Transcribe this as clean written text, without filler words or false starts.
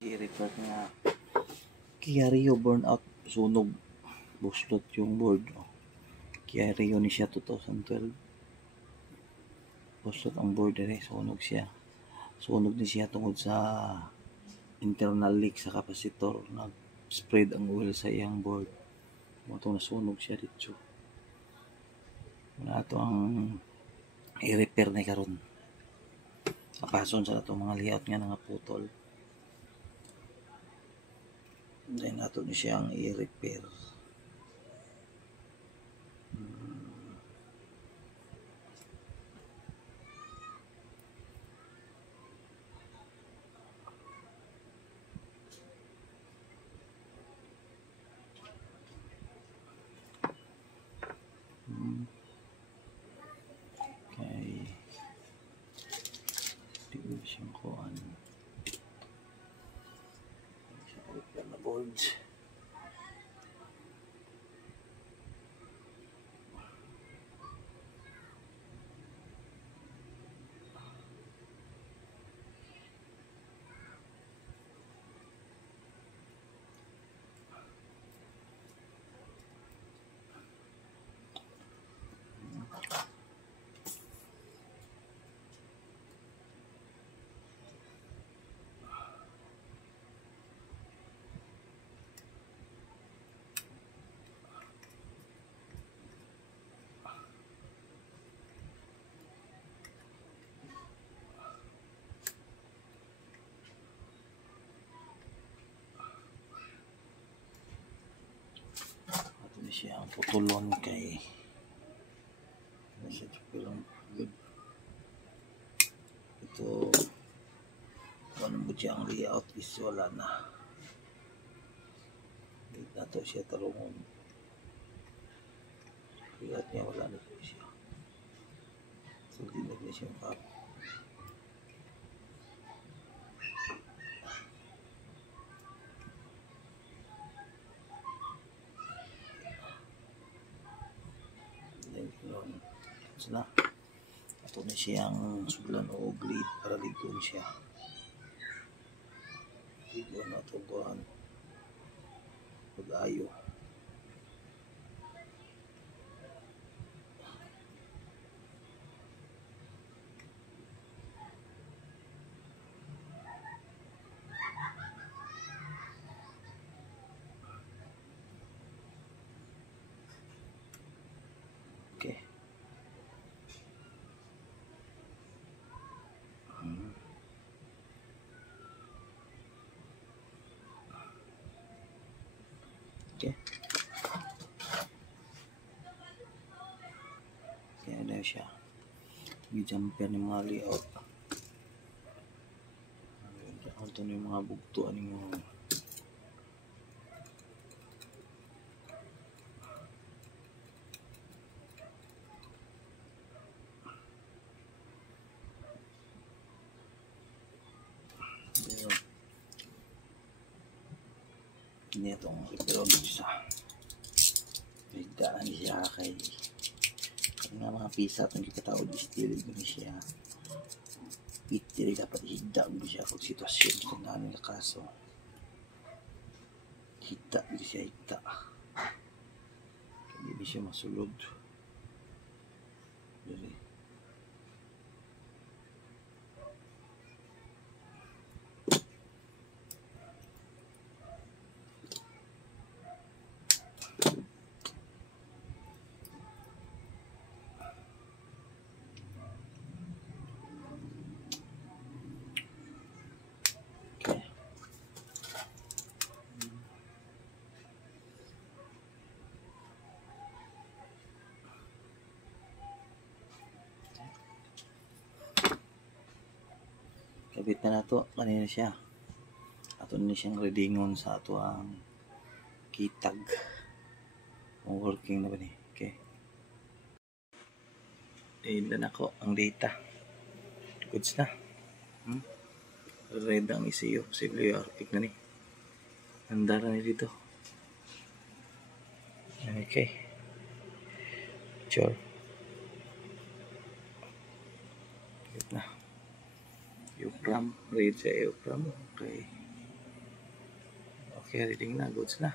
I-refer nga Kia Rio burnout, sunog, buslot yung board. Kia Rio ni siya 2012. Buslot ang board sunog siya. Sunog ni siya tungod sa internal leak sa kapasitor. Nag-spread ang oil sa iyang board. Matong nasunog siya dito. Wala ito ang i-repair na karon. Kapason sa itong mga layout nga nangaputol. Then nato ni siyang i-repair. Okay. Tignan siyang kuhan. Repair na boards. Siya ang putulon kay nasa pero good ito kung ano mo siyang layout is wala na dito na to siya tarungon layout niya wala na to siya so dinag na siyang pap na ito na siyang sudlan o bleed para ligon siya ligon na ito buwan pag-ayo okay. Okay. Kaya na siya. May-jumper ng mga layout. Ito na yung mga bugtuan ng mga ini itong repair sa nagdaan siya kay nga mga pisa itong kikatawad steel gani siya pitiri dapat higda mo siya kung sitwasyon kung namin na kaso higda mo siya higda hindi siya masulod jadi kabit na nato kanina siya ato na siyang readingon sa ato ang kitag kung working na ba ni okay ilan ako ang data goods na red ang ECU posible arctic na ni handa na ni dito okay sure na EEPROM, read sa EEPROM, okay. Okay, reading na. Goods na.